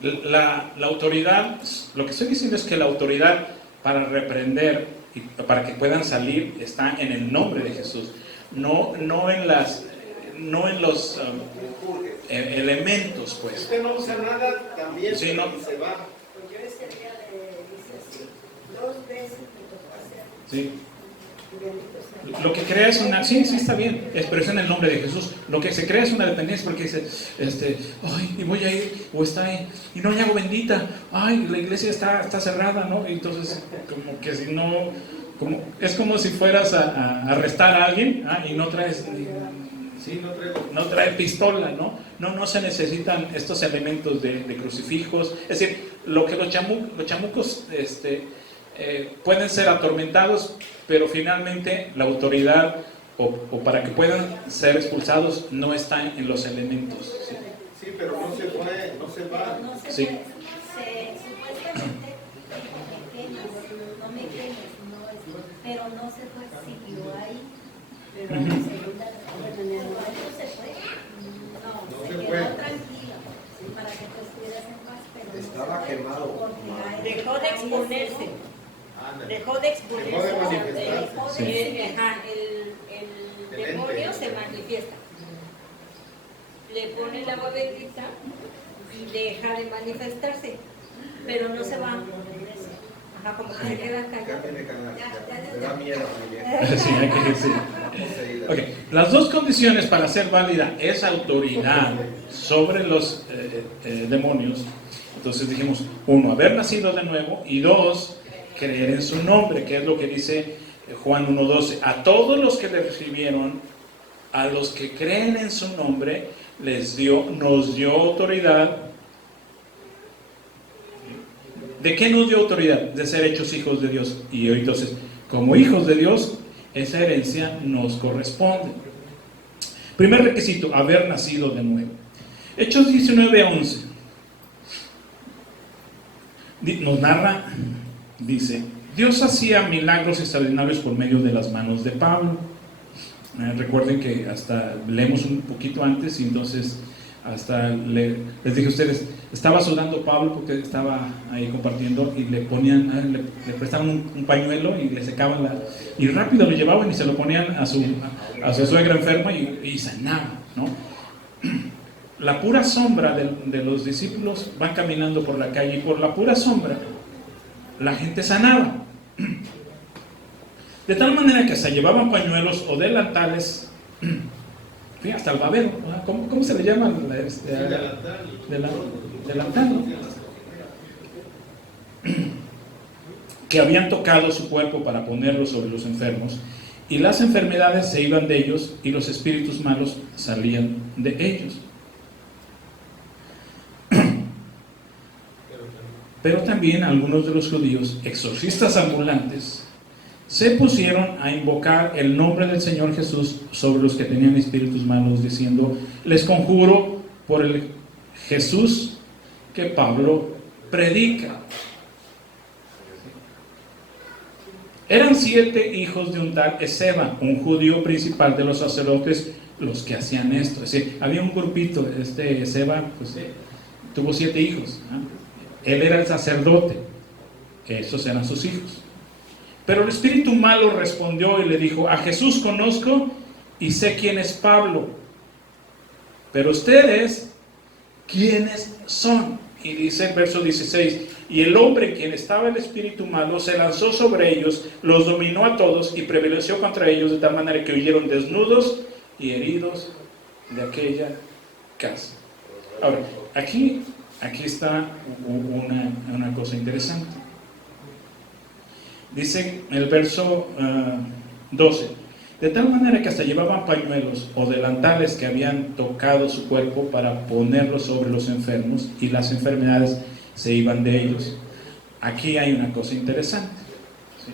La autoridad, lo que estoy diciendo es que la autoridad para reprender y para que puedan salir está en el nombre de Jesús, no en los elementos, pues. Usted no usa nada, también Sí, no. se va. Pues yo ese día le hice así, 2 veces me tocó hacer, Sí. y bendito sea. Lo que crea es una, sí, está bien, pero es en el nombre de Jesús. Lo que se crea es una dependencia porque dice, ay, y voy a ir, o está ahí, y no hay agua bendita, ay, la iglesia está cerrada, ¿no? Y entonces, como que si no, es como si fueras a arrestar a alguien, y no traes, Sí, no traigo. no trae pistola, ¿no? No se necesitan estos elementos de crucifijos. Es decir, lo que los chamucos pueden ser atormentados, pero finalmente la autoridad o para que puedan ser expulsados no está en los elementos. ¿Sí? Sí, pero no se fue, no se va. No se Sí. supuestamente dijo, me quemes, no me quemes, pero no se fue, siguió ahí. Pero en la segunda, bueno, en el momento se fue, No se se quedó fue. tranquila, ¿sí? Para que tú estuvieras en paz, pero no Estaba se fue, quemado. porque ahí- Dejó de exponerse. Ándale. Dejó de exponerse. Dejó de manifestarse. Dejó de- Sí. ajá, el demonio ente. se manifiesta. Le pone el agua bendita y deja de manifestarse, pero no se va. Ajá, como que se queda callado. Cámbiame canal. Me da miedo, familia. Sí, hay que decir. Poseída. Ok, las dos condiciones para ser válida es autoridad sobre los demonios. Entonces dijimos, 1, haber nacido de nuevo, y 2, creer en su nombre, que es lo que dice Juan 1:12. A todos los que le recibieron, a los que creen en su nombre, nos dio autoridad. ¿De qué nos dio autoridad? De ser hechos hijos de Dios. Y entonces, como hijos de Dios, esa herencia nos corresponde. Primer requisito, haber nacido de nuevo. Hechos 19:11 nos narra, dice, Dios hacía milagros extraordinarios por medio de las manos de Pablo. Recuerden que hasta leemos un poquito antes y entonces hasta les dije a ustedes, estaba sudando Pablo porque estaba ahí compartiendo y le ponían, le prestaban un pañuelo y le secaban y rápido lo llevaban y se lo ponían a su suegra enferma y sanaba, ¿no? La pura sombra de los discípulos van caminando por la calle y por la pura sombra la gente sanaba. De tal manera que hasta llevaban pañuelos o delantales, hasta el babero, ¿no? ¿Cómo se le llama? Delantal, ¿no? Que habían tocado su cuerpo para ponerlo sobre los enfermos, y las enfermedades se iban de ellos y los espíritus malos salían de ellos. Pero también algunos de los judíos, exorcistas ambulantes, se pusieron a invocar el nombre del Señor Jesús sobre los que tenían espíritus malos, diciendo: les conjuro por el Jesús que Pablo predica. Eran 7 hijos de un tal Esceva, un judío principal de los sacerdotes, los que hacían esto. Es decir, había un grupito. Esceva pues, tuvo 7 hijos, ¿no? Él era el sacerdote, esos eran sus hijos. Pero el espíritu malo respondió y le dijo: a Jesús conozco y sé quién es Pablo, pero ustedes, ¿quiénes son? Y dice el verso 16: y el hombre en quien estaba el espíritu malo se lanzó sobre ellos, los dominó a todos y prevaleció contra ellos de tal manera que huyeron desnudos y heridos de aquella casa. Ahora, aquí está una cosa interesante. Dice en el verso 12: de tal manera que hasta llevaban pañuelos o delantales que habían tocado su cuerpo para ponerlos sobre los enfermos, y las enfermedades se iban de ellos. Aquí hay una cosa interesante. ¿Sí?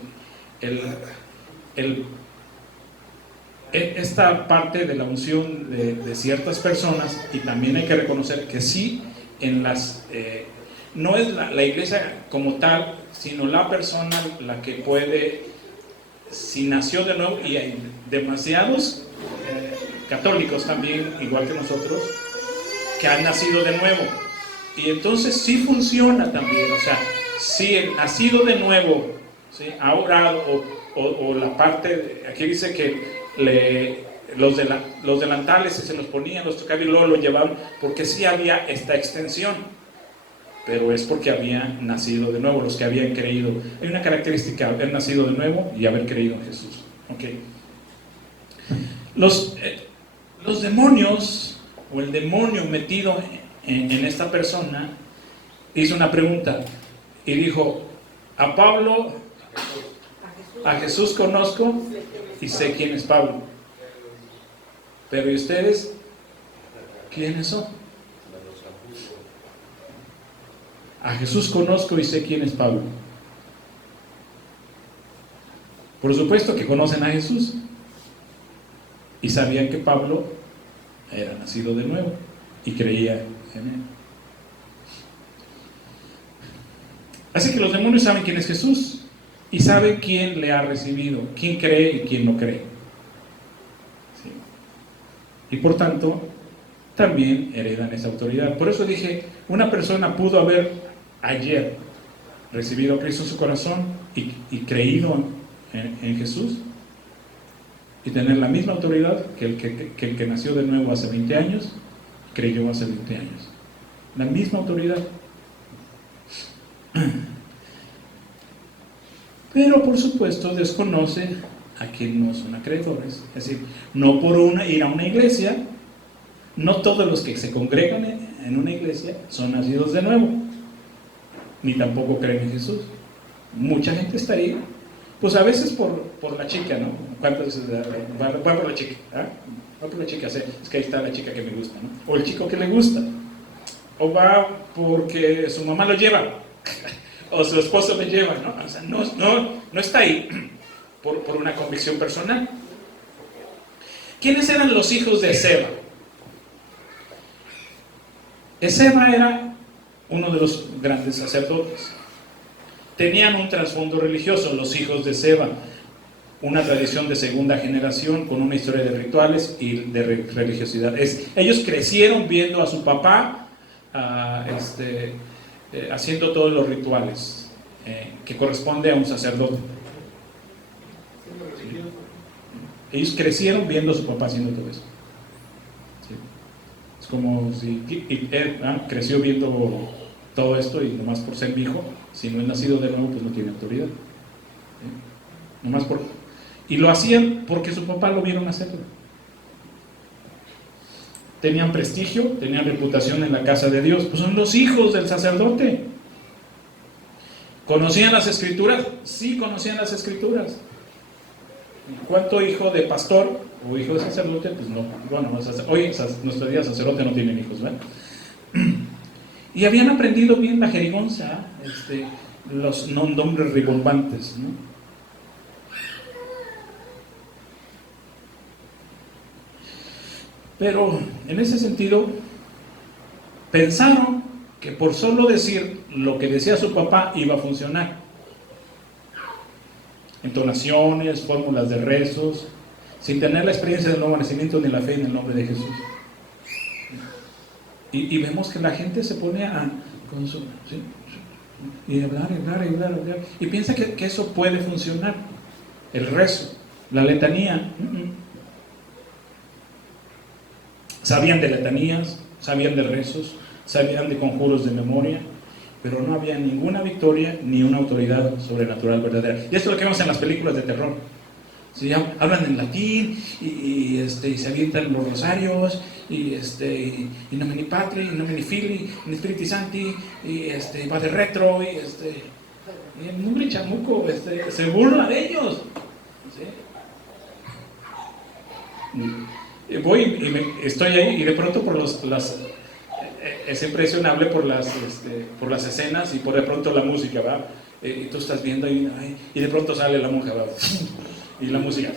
Esta parte de la unción de ciertas personas, y también hay que reconocer que sí, en las no es la iglesia como tal, sino la persona la que puede, si nació de nuevo, y hay demasiados católicos también, igual que nosotros, que han nacido de nuevo, y entonces sí funciona también. O sea, si el nacido de nuevo, ¿sí?, ha orado, o la parte, aquí dice que los delantales se los ponían, los tocaban y luego lo llevaban, porque sí había esta extensión, pero es porque habían nacido de nuevo, los que habían creído. Hay una característica: haber nacido de nuevo y haber creído en Jesús. Okay. Los demonios, o el demonio metido en esta persona, hizo una pregunta y dijo: a Pablo, a Jesús conozco y sé quién es Pablo, pero ¿y ustedes quiénes son? A Jesús conozco y sé quién es Pablo. Por supuesto que conocen a Jesús y sabían que Pablo era nacido de nuevo y creía en él. Así que los demonios saben quién es Jesús y saben quién le ha recibido, quién cree y quién no cree. ¿Sí? Y por tanto, también heredan esa autoridad. Por eso dije, una persona pudo haber ayer recibido a Cristo en su corazón y creído en Jesús, y tener la misma autoridad que el que nació de nuevo hace 20 años, creyó hace 20 años. La misma autoridad. Pero por supuesto desconoce a quienes no son acreedores. Es decir, no por ir a una iglesia, no todos los que se congregan en una iglesia son nacidos de nuevo, ni tampoco creen en Jesús. Mucha gente está ahí, pues a veces por la chica, ¿no? ¿Cuántas veces va por la chica? ¿Ah? Va por la chica, es que ahí está la chica que me gusta, ¿no? O el chico que le gusta, o va porque su mamá lo lleva, o su esposo le lleva, ¿no? O sea, no está ahí por una convicción personal. ¿Quiénes eran los hijos de Esceva? Esceva era uno de los grandes sacerdotes. Tenían un trasfondo religioso, los hijos de Esceva, una tradición de segunda generación con una historia de rituales y de religiosidad. Ellos crecieron viendo a su papá haciendo todos los rituales que corresponde a un sacerdote. ¿Sí? Ellos crecieron viendo a su papá haciendo todo eso. ¿Sí? Es como si él creció viendo todo esto, y nomás por ser mi hijo, si no es nacido de nuevo, pues no tiene autoridad. ¿Sí? Nomás y lo hacían porque su papá lo vieron hacerlo. Tenían prestigio, tenían reputación en la casa de Dios, pues son los hijos del sacerdote. ¿Conocían las escrituras? Sí, conocían las escrituras. ¿Cuánto hijo de pastor o hijo de sacerdote? Pues no. Bueno, hoy en nuestros días sacerdote no tienen hijos, ¿verdad? Y habían aprendido bien la jerigonza, los nombres rimbombantes, ¿no? Pero en ese sentido, pensaron que por solo decir lo que decía su papá iba a funcionar. Entonaciones, fórmulas de rezos, sin tener la experiencia del nuevo nacimiento ni la fe en el nombre de Jesús. Y vemos que la gente se pone a consumir, ¿sí? Y hablar, y piensa que eso puede funcionar. El rezo, la letanía. Sabían de letanías, sabían de rezos, sabían de conjuros de memoria, pero no había ninguna victoria ni una autoridad sobrenatural verdadera. Y esto es lo que vemos en las películas de terror. ¿Sí? Hablan en latín y se avientan los rosarios y nomini Patri, nomini Fili, in Spiriti Sancti y Padre Retro y el mugre chamuco se burla de ellos. ¿Sí? Voy y estoy ahí y de pronto por es impresionable por las escenas y por de pronto la música, ¿va? Y tú estás viendo y de pronto sale la monja, ¿va? Y la música,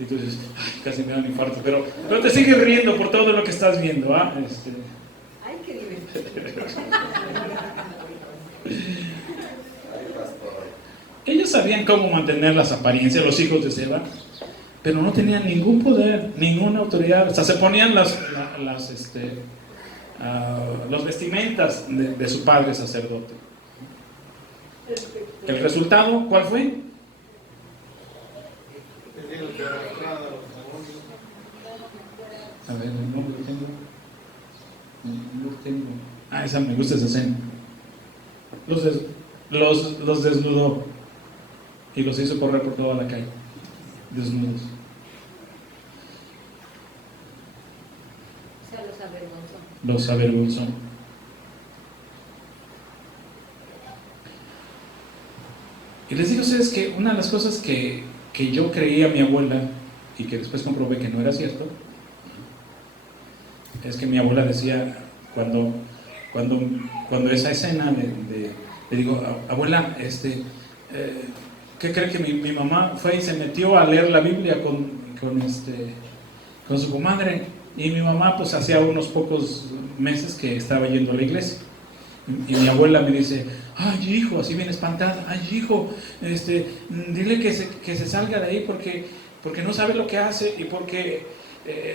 y tú dices, casi me da un infarto, pero te sigues riendo por todo lo que estás viendo, ¿va? Ay, qué divertido. Ellos sabían cómo mantener las apariencias, los hijos de Seba, pero no tenían ningún poder, ninguna autoridad. O sea, se ponían los vestimentas de su padre sacerdote. ¿El resultado cuál fue? A ver, no lo tengo. No lo tengo. Esa me gusta esa escena. Los desnudó y los hizo correr por toda la calle, desnudos. O sea, los avergonzó. Los avergonzó. Y les digo a ustedes que una de las cosas que yo creía a mi abuela y que después comprobé que no era cierto, es que mi abuela decía, cuando esa escena le digo, abuela, ¿qué cree que mi mamá fue y se metió a leer la Biblia con su comadre? Y mi mamá pues hacía unos pocos meses que estaba yendo a la iglesia. Y mi abuela me dice, ay hijo, así bien espantada, ay hijo, dile que se salga de ahí porque no sabe lo que hace y porque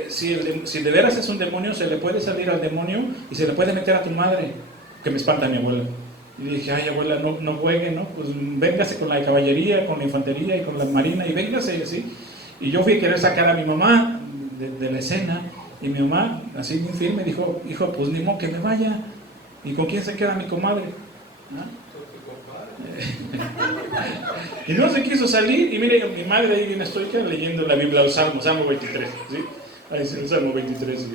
si de veras es un demonio, se le puede salir al demonio y se le puede meter a tu madre, que me espanta mi abuela. Y dije, ay abuela, no juegue, ¿no? Pues véngase con la caballería, con la infantería y con la marina y véngase, así. Y yo fui a querer sacar a mi mamá de la escena y mi mamá, así bien firme, dijo, hijo, pues ni modo que me vaya. ¿Y con quién se queda mi comadre? ¿Ah? Y no se quiso salir. Y mire, mi madre ahí bien estoica leyendo la Biblia, el Salmo 23, ¿sí? Ahí es el Salmo 23.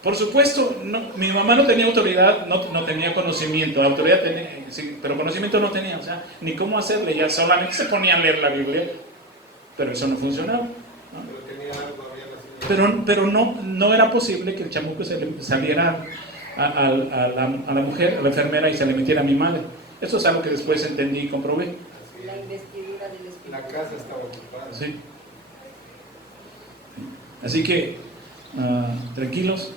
Por supuesto, mi mamá no tenía autoridad, no tenía conocimiento. Autoridad tenía, sí, pero conocimiento no tenía, o sea, ni cómo hacerle. Ella solamente se ponía a leer la Biblia, pero eso no funcionaba, ¿no? Pero no era posible que el chamuco saliera a la mujer, a la enfermera, y se le metiera a mi madre. Eso es algo que después entendí y comprobé. La investidura del Espíritu. La casa estaba ocupada. Sí. Así que, tranquilos.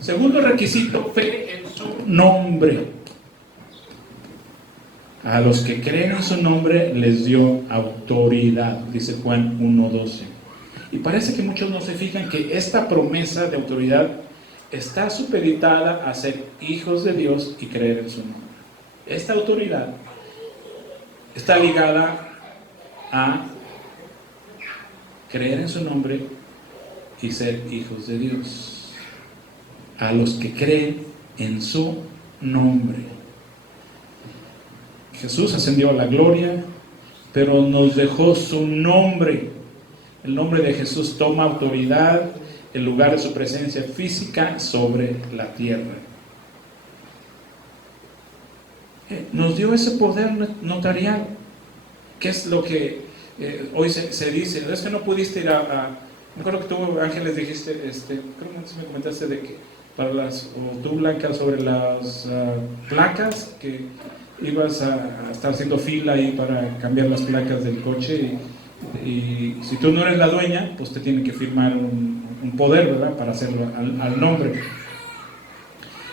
Segundo requisito, fe en su nombre. A los que creen en su nombre les dio autoridad, dice Juan 1:12. Y parece que muchos no se fijan que esta promesa de autoridad está supeditada a ser hijos de Dios y creer en su nombre. Esta autoridad está ligada a creer en su nombre y ser hijos de Dios. A los que creen en su nombre. Jesús ascendió a la gloria, pero nos dejó su nombre. El nombre de Jesús toma autoridad en lugar de su presencia física sobre la tierra. Nos dio ese poder notarial, que es lo que hoy se dice. Es que no pudiste ir me acuerdo que tú, Ángeles, dijiste, creo que antes me comentaste de que o tú, Blanca, sobre las placas, que ibas a estar haciendo fila ahí para cambiar las placas del coche Y si tú no eres la dueña, pues te tiene que firmar un poder, ¿verdad? Para hacerlo al nombre.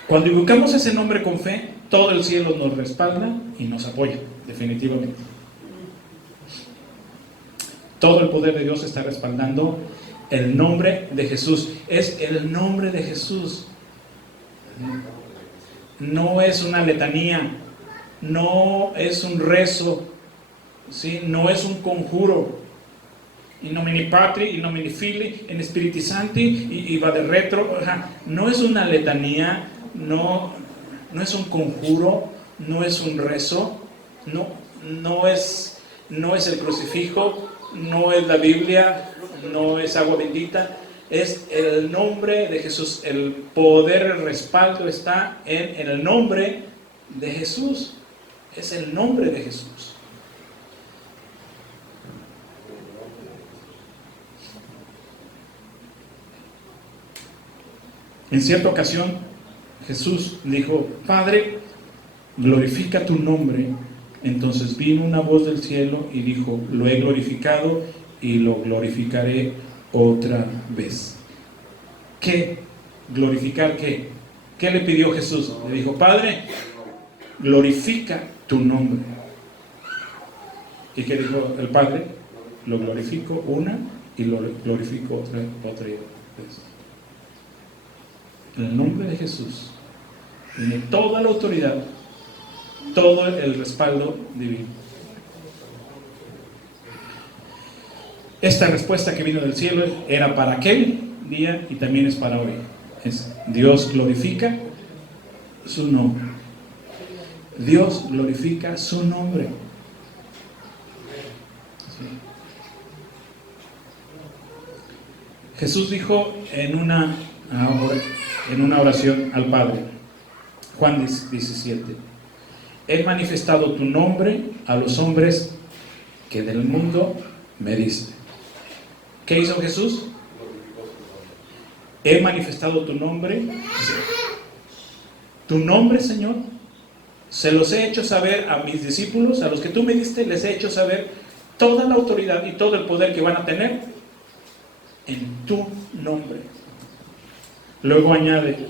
Cuando invocamos ese nombre con fe, todo el cielo nos respalda y nos apoya, definitivamente. Todo el poder de Dios está respaldando el nombre de Jesús. Es el nombre de Jesús. No es una letanía, no es un rezo, ¿sí? No es un conjuro. In nomine Patri, in nomine Filii, in Spiritus Sancti, y va de retro. No es una letanía, no es un conjuro, no es un rezo, no es el crucifijo, no es la Biblia, no es agua bendita. Es el nombre de Jesús. El poder, el respaldo está en el nombre de Jesús. Es el nombre de Jesús. En cierta ocasión, Jesús dijo: Padre, glorifica tu nombre. Entonces vino una voz del cielo y dijo: lo he glorificado y lo glorificaré otra vez. ¿Qué? ¿Glorificar qué? ¿Qué le pidió Jesús? Le dijo: Padre, glorifica tu nombre. ¿Y qué dijo el Padre? Lo glorifico una y lo glorifico otra vez. En el nombre de Jesús tiene toda la autoridad, todo el respaldo divino. Esta respuesta que vino del cielo era para aquel día y también es para hoy. Dios glorifica su nombre. Dios glorifica su nombre. Sí. Jesús dijo en una oración al Padre, Juan 17: he manifestado tu nombre a los hombres que del mundo me diste. ¿Qué hizo Jesús? He manifestado tu nombre. Tu nombre, Señor, se los he hecho saber a mis discípulos, a los que tú me diste, les he hecho saber toda la autoridad y todo el poder que van a tener en tu nombre. Luego añade,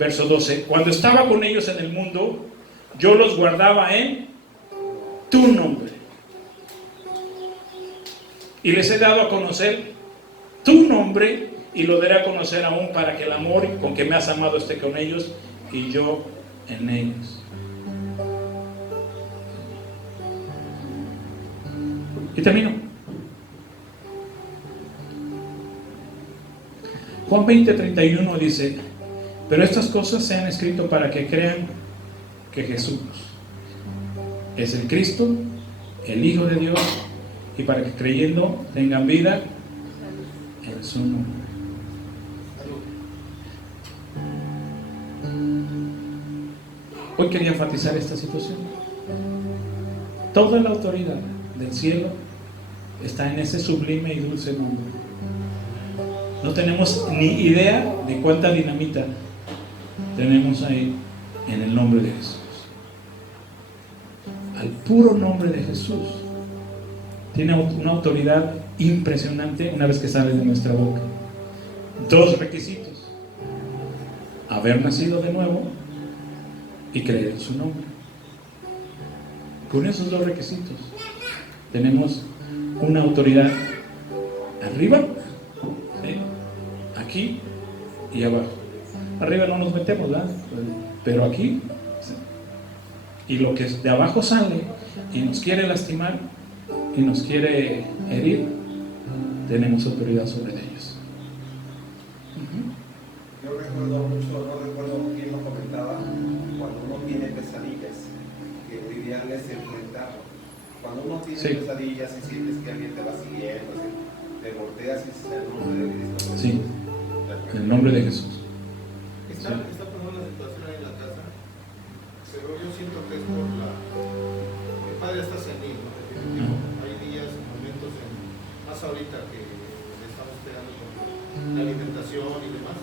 verso 12: cuando estaba con ellos en el mundo, yo los guardaba en tu nombre. Y les he dado a conocer tu nombre y lo daré a conocer aún, para que el amor con que me has amado esté con ellos y yo en ellos. Y termino. Juan 20:31 dice: pero estas cosas se han escrito para que crean que Jesús es el Cristo, el Hijo de Dios, y para que creyendo tengan vida en su nombre. Hoy quería enfatizar esta situación. Toda la autoridad del cielo está en ese sublime y dulce nombre. No tenemos ni idea de cuánta dinamita tenemos ahí en el nombre de Jesús. Al puro nombre de Jesús tiene una autoridad impresionante una vez que sale de nuestra boca. Dos requisitos: haber nacido de nuevo y creer en su nombre. Con esos dos requisitos tenemos una autoridad arriba, ¿sí?, aquí y abajo. Arriba no nos metemos, ¿verdad? Pero aquí, ¿sí?, y lo que de abajo sale y nos quiere lastimar y nos quiere herir, tenemos autoridad sobre ellos. Yo recuerdo mucho, no recuerdo quién lo comentaba, cuando uno tiene pesadillas, que lo ideal es enfrentarlo. Cuando uno tiene pesadillas y sientes que alguien te va siguiendo, te volteas y dices el nombre de Cristo. Sí, en el nombre de Jesús. Está pasando la situación ahí en la casa, pero yo siento que es por mi padre está senil, ¿no? Hay días, momentos, más ahorita que le estamos pegando con la alimentación y demás,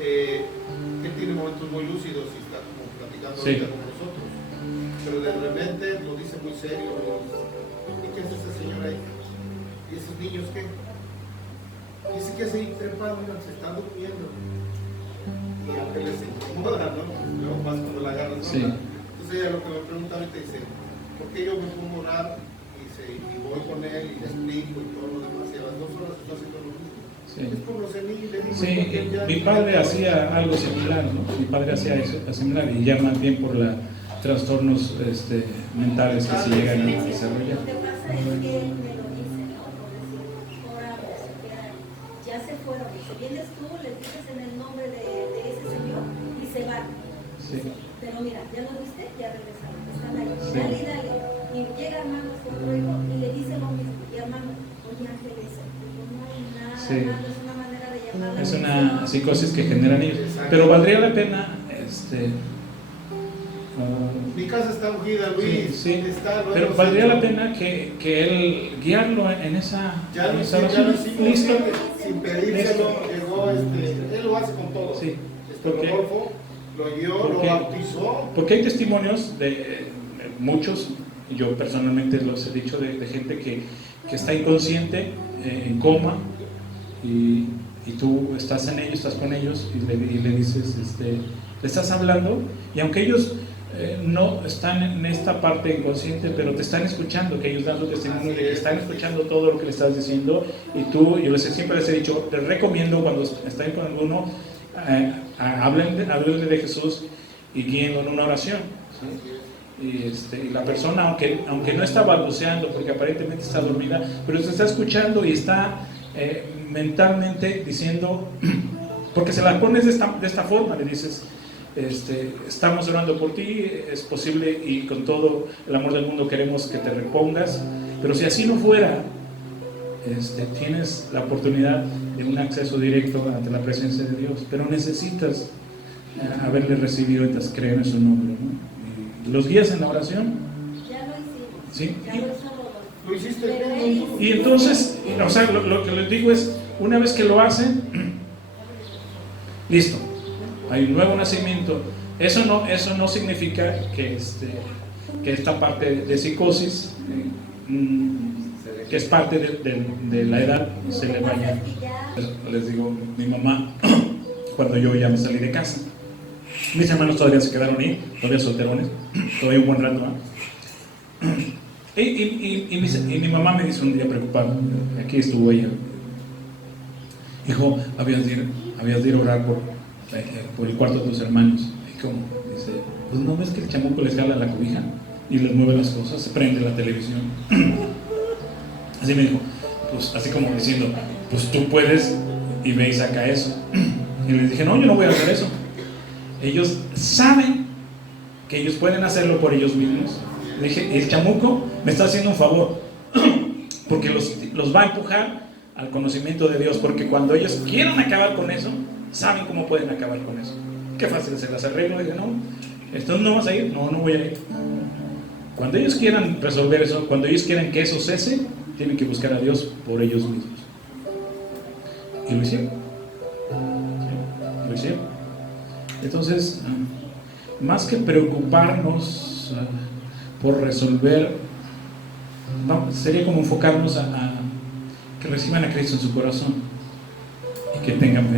él tiene momentos muy lúcidos y está como platicando ahorita con nosotros, pero de repente lo dice muy serio, ¿y qué hace ese señor ahí? ¿Y esos niños qué? Dice que seguir trepando, se están durmiendo. Y aunque les incomoda, ¿no? Luego más cuando la agarras, ¿no? Sí. Entonces ella lo que me pregunta ahorita dice, ¿por qué yo me pongo a orar y voy con él y le explico y todo lo demás? Y a las 2 horas está haciendo lo mismo. Sí. Es por los niños, le digo, Sí, porque ya- mi padre hacía algo similar, ¿no? Mi padre hacía eso similar y ya más bien por los trastornos mentales que se llegan a desarrollar. Lo que pasa es que él me lo dice, ¿no? Por decir, oramos, se quedan, ya se fueron. Dice, vienes tú, les dices en el nombre de ese señor y se van. Sí. Pero mira, ya lo viste, ya regresaron, están ahí. Sí. Dale, dale. Y llega hermano su otro hijo y le dice lo mismo. Y hermano, oye Ángeles, no hay nada, Sí. nada, es una manera de llamar la Es una atención. psicosis que generan ellos. Pero valdría la pena, Mi casa está ungida, Luis. sí, Está, lo pero hemos valdría hecho. la pena que él guiarlo en esa Ya lo esa hicimos, oración. Listo. sin pedírselo, llegó, él lo hace con todo. Sí. ¿Por qué? Rodolfo lo guió, ¿Por lo qué? bautizó. Porque hay testimonios de muchos, yo personalmente los he dicho, de gente que está inconsciente, en coma, y tú estás en ellos, estás con ellos, y le dices, le estás hablando, y aunque ellos no están en esta parte inconsciente, pero te están escuchando, que ellos dan su testimonio de que están escuchando todo lo que le estás diciendo, y tú, siempre les he dicho, les recomiendo cuando estén con alguno, háblenle de Jesús y guíenlo en una oración, ¿sí? Y la persona, aunque no está balbuceando, porque aparentemente está dormida, pero se está escuchando y está mentalmente diciendo, porque se la pones de esta forma, le dices, estamos orando por ti, es posible y con todo el amor del mundo queremos que te repongas, pero si así no fuera, tienes la oportunidad de un acceso directo ante la presencia de Dios, pero necesitas haberle recibido y creer en su nombre, ¿no? Y los guías en la oración, Ya lo hicimos. ¿sí? Ya lo hizo Rodolfo. Lo hiciste Pero bien, él ¿no? Y entonces, o sea, lo que les digo es, una vez que lo hacen, listo, hay un nuevo nacimiento. Eso no significa que esta parte de psicosis, que es parte de la edad, se le vaya. Les digo, mi mamá, cuando yo ya me salí de casa, mis hermanos todavía se quedaron ahí, todavía solterones, todavía un buen rato, ¿no? Y mi mamá me dice un día preocupada, aquí estuvo ella, hijo, habías de ir a orar por el cuarto de tus hermanos. ¿Y cómo? Dice, pues no ves que el chamuco les jala la cobija y les mueve las cosas, se prende la televisión. Así me dijo, pues así como diciendo, pues tú puedes y ve y saca eso. Y les dije, no, yo no voy a hacer eso. Ellos saben que ellos pueden hacerlo por ellos mismos. Le dije, el chamuco me está haciendo un favor, porque los va a empujar al conocimiento de Dios, porque cuando ellos quieran acabar con eso, saben cómo pueden acabar con eso. Qué fácil se las arreglo. Dije, no, ¿entonces no vas a ir? No, no voy a ir. Cuando ellos quieran resolver eso, cuando ellos quieran que eso cese, tienen que buscar a Dios por ellos mismos. Y lo hicieron. ¿Sí? Lo hicieron. Entonces, más que preocuparnos por resolver, sería como enfocarnos a que reciban a Cristo en su corazón y que tengan fe.